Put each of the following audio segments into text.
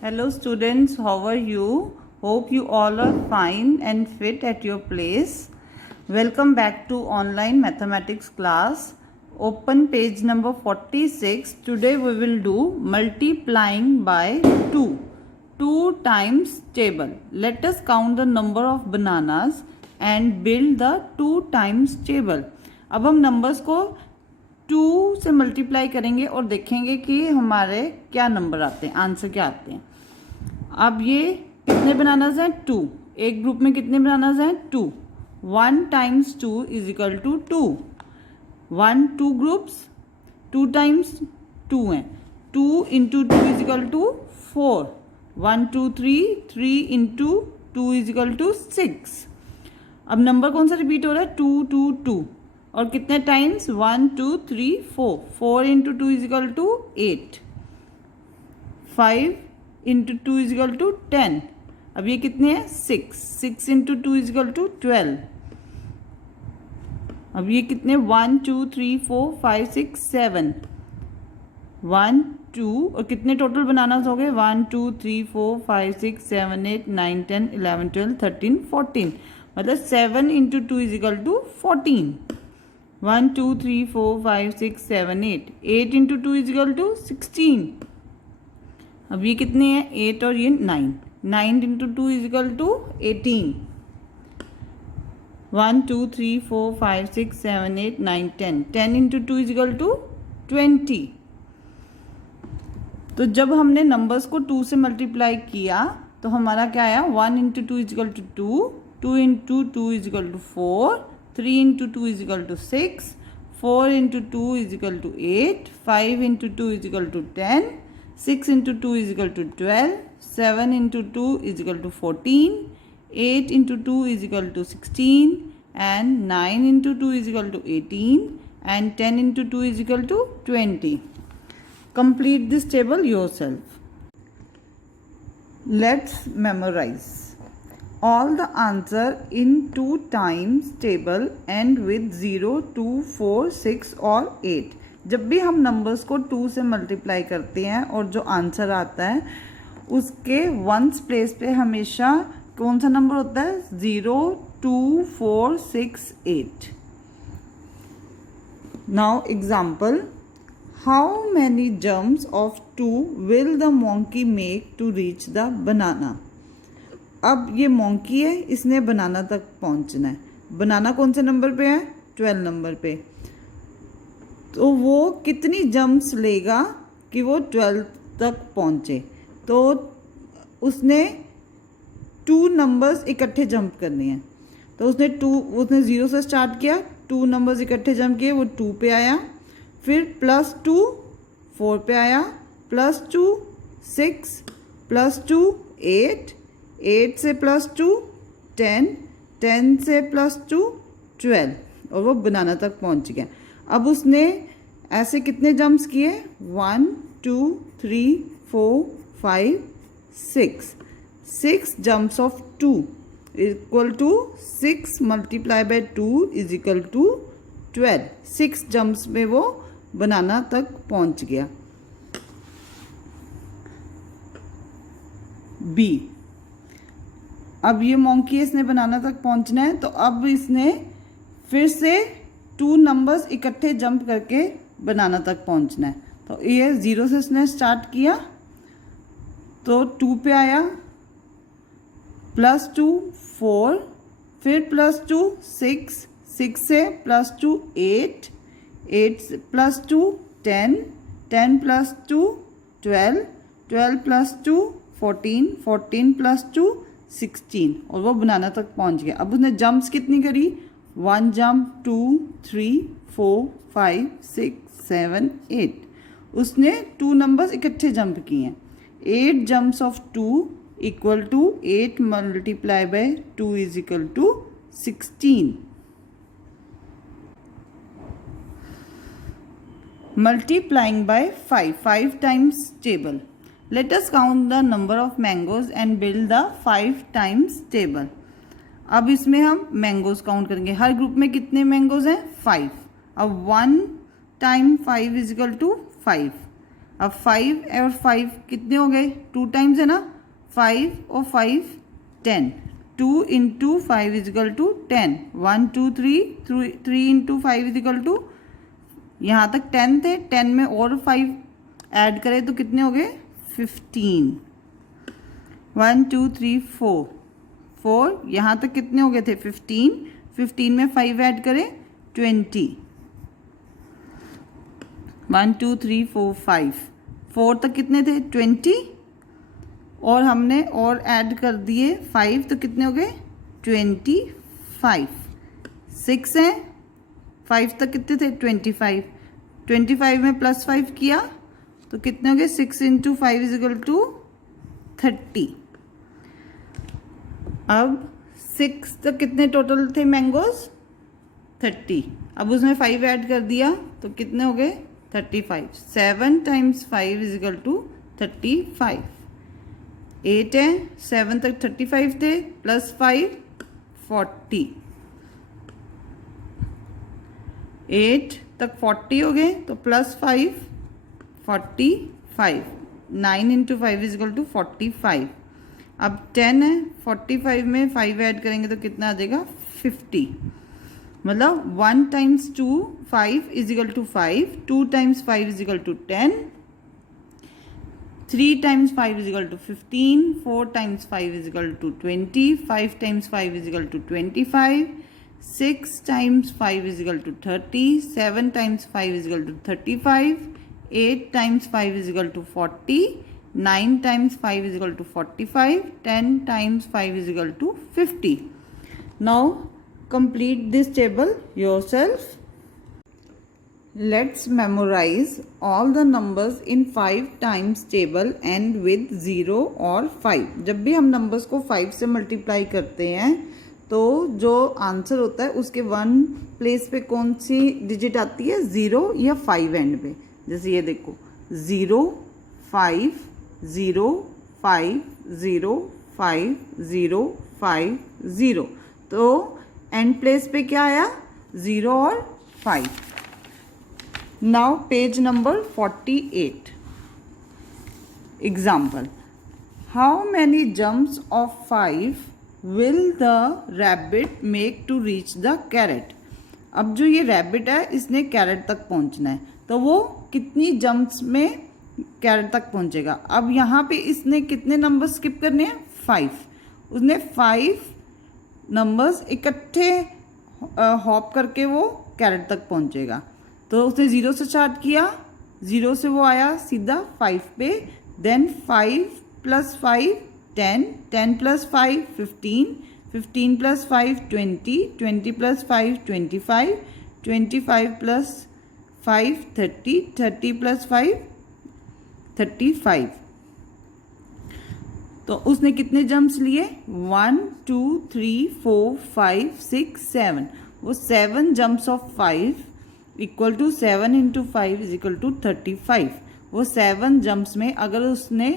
Hello students, how are you? Hope you all are fine and fit at your place. Welcome back to online mathematics class. Open page number 46. Today we will do multiplying by 2. 2 times table. Let us count the number of bananas and build the 2 times table. अब हम numbers को 2 से multiply करेंगे और देखेंगे कि हमारे क्या नंबर आते हैं, आंसर क्या आते हैं। अब ये कितने बनानास हैं? 2। एक ग्रुप में कितने बनानास हैं? 2। 1 times 2 is equal to 2। 1 2 groups, 2 times 2 हैं। 2 into 2 is equal to 4। 1 2 3, 3 into 2 is equal to 6। अब नंबर कौन सा रिपीट हो रहा है? 2 2 2। और कितने times? 1 2 3 4। 4 into 2 is equal to 8। 5 into 2 is equal to 10। अब ये कितने हैं? 6। 6 इंटू 2 इज इक्वल टू 12। अब ये कितने? 1 2 3 4 5 6 7। 1 2 और कितने टोटल बनानास हो गए? 1 2 3 4 5 6 7 8 9 10 11 12 13 14। मतलब 7 into 2 is equal to 14। 1 2 3 4 5 6 7 8। 8 into 2 is equal to 16। अब ये कितने हैं? 8 और ये 9। 9 into 2 is equal to 18। 1 2 3 4 5 6 7 8 9 10। 10 into 2 is equal to 20। तो जब हमने नंबर्स को 2 से मल्टीप्लाई किया तो हमारा क्या आया? 1 into 2 is equal to 2। 2 into 2 is equal to 4। 3 into 2 is equal to 6। 4 into 2 is equal to 8। 5 into 2 is equal to 10। 6 into 2 is equal to 12, 7 into 2 is equal to 14, 8 into 2 is equal to 16, and 9 into 2 is equal to 18, and 10 into 2 is equal to 20. Complete this table yourself. Let's memorize. All the answer in 2 times table end with 0, 2, 4, 6 or 8. जब भी हम numbers को 2 से multiply करते हैं और जो answer आता है उसके वंस प्लेस पे हमेशा कौन सा नंबर होता है? 0, 2, 4, 6, 8. Now example, how many jumps of 2 will the monkey make to reach the banana? अब ये मोंकी है, इसने बनाना तक पहुंचना है। बनाना कौन से नंबर पे है? 12 नंबर पे। तो वो कितनी जंप्स लेगा कि वो 12 तक पहुंचे? तो उसने 2 नंबर्स इकट्ठे जंप करने हैं। तो उसने 0 से स्टार्ट किया, 2 नंबर्स इकट्ठे जंप किए, वो 2 पे आया। फिर +2 4 पे आया, +2 6, +2 8, 8 से +2 10, 10 से +2 12 और वो बनाना तक पहुंच गया। अब उसने ऐसे कितने जंप्स किए? 1 2 3 4 5 6। 6 jumps of 2 equal to 6 multiply by 2 is equal to 12। 6 jumps में वो बनाना तक पहुंच गया। बी, अब ये मोंकी इसने बनाना तक पहुंचना है, तो अब इसने फिर से 2 नंबर्स इकट्ठे जंप करके बनाना तक पहुंचना है। तो ये 0 से इसने स्टार्ट किया तो 2 पे आया, +2 4, फिर +2 6, 6 से +2 8, 8 से +2 10, 10 +2 12, 12 +2 14, 14 +2 16 और वो बनाना तक पहुंच गया। अब उसने जंप्स कितनी करी? 1 जंप, 2 3 4 5 6 7 8। उसने 2 नंबर्स इकट्ठे जंप किए हैं। 8 jumps of 2 equal to 8 multiply by 2 is equal to 16। Multiplying by 5, 5 times table. Let us count the number of mangoes and build the 5 times table. अब इसमें हम मैंगोज काउंट करेंगे। हर ग्रुप में कितने मैंगोज हैं? 5। अब 1 टाइम 5 इज इक्वल टू 5। अब 5 और 5 कितने हो गए, 2 टाइम्स है ना, 5 और 5 10, 2 into 5 is equal to 10, 1 2 3, 3 into 5 is equal to, यहाँ तक 10 थे, 10 में और 5 ऐड करें तो कितने हो गए 15, 1 2 3 4, 4 यहाँ तक कितने हो गए थे 15, 15 में 5 ऐड करें 20, 1 2 3 4 5, 4 तक कितने थे 20, और हमने और ऐड कर दिए 5 तो कितने हो गए 25, 6 हैं, 5 तक कितने थे 25, 25 में प्लस 5 किया तो कितने हो गए 6 इंटू 5 इजिकल टू 30। अब 6 तक कितने टोटल थे मैंगोज 30, अब उसमें 5 ऐड कर दिया तो कितने हो गए 35, 7 टाइम्स 5 इजिकल टू 35, 8 है, 7 तक 35 थे प्लस 5 40, 8 तक 40 हो गए तो प्लस 5 45, 9 इंटू 5 इजिकल टू 45, अब 10 है, 45 में 5 ऐड करेंगे तो कितना आ जाएगा 50, मतलब 1 times 2 5 is equal to 5, 2 times 5 is equal to 10, 3 times 5 is equal to 15, 4 times 5 is equal to 20, 5 times 5 is equal to 25, 6 times 5 is equal to 30, 7 times 5 is equal to 35, 8 times 5 is equal to 40, 9 times 5 is equal to 45, 10 times 5 is equal to 50. Now complete this table yourself. Let's memorize all the numbers in 5 times table and with 0 और 5. जब भी हम numbers को 5 से multiply करते हैं तो जो आंसर होता है उसके 1 प्लेस पे कौन सी डिजिट आती है 0 या 5 एंड पे, जैसे ये देखो 0 5 0 5 0 5 0 5 0, तो एंड प्लेस पे क्या आया 0 और 5. Now page number 48. Example, how many jumps of 5 will the rabbit make to reach the carrot. अब जो ये रैबिट है इसने कैरेट तक पहुंचना है तो वो कितनी जंप्स में कैरेट तक पहुंचेगा. अब यहाँ पे इसने कितने नंबर स्किप करने हैं 5, उसने 5 नंबर्स इकट्ठे हॉप करके वो कैरेट तक पहुंचेगा. तो उसने 0 से स्टार्ट किया, 0 से वो आया सीधा 5 पे, then 5 plus 5 10, 10 plus 5 15, 15 plus 5 20, 20 plus 5 25, 25 plus 5 30, 30 plus 5 35. तो उसने कितने जंप्स लिए 1 2 3 4 5 6 7, वो 7 jumps of 5 equal to 7 into 5 is equal to 35. वो 7 जंप्स में अगर उसने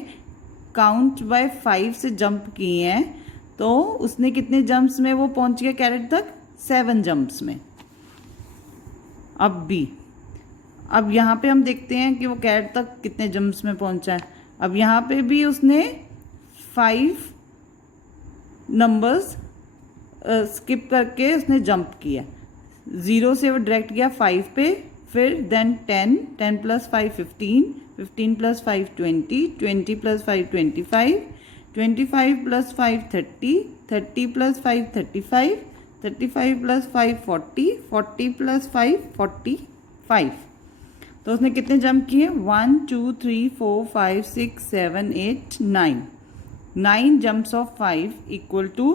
काउंट बाय 5 से जंप किए हैं तो उसने कितने जंप्स में वो पहुंच गया कैरेट तक 7 जंप्स में. अब यहाँ पे हम देखते हैं कि वो कैरेट तक कितने जंप्स में पहुंचा है. अब यहाँ पे भी उसने 5 नंबर्स स्किप करके उसने जंप किया. 0 से वो डायरेक्ट गया 5 पे, फिर then 10, 10 plus 5 15, 15 plus 5 20, 20 plus 5 25, 25 plus 5 30, 30 plus 5 35, 35 plus 5 40, 40 plus 5 45. तो उसने कितने जंप किए 1 2 3 4 5 6 7 8 9. 9 jumps of 5 equal to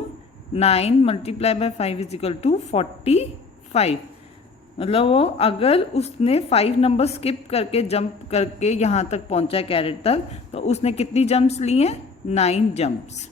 9 multiply by 5 is equal to 45. मतलब वो अगर उसने 5 नंबर स्किप करके जंप करके यहाँ तक पहुँचा कैरेट तक तो उसने कितनी जंप्स ली हैं 9 जंप्स.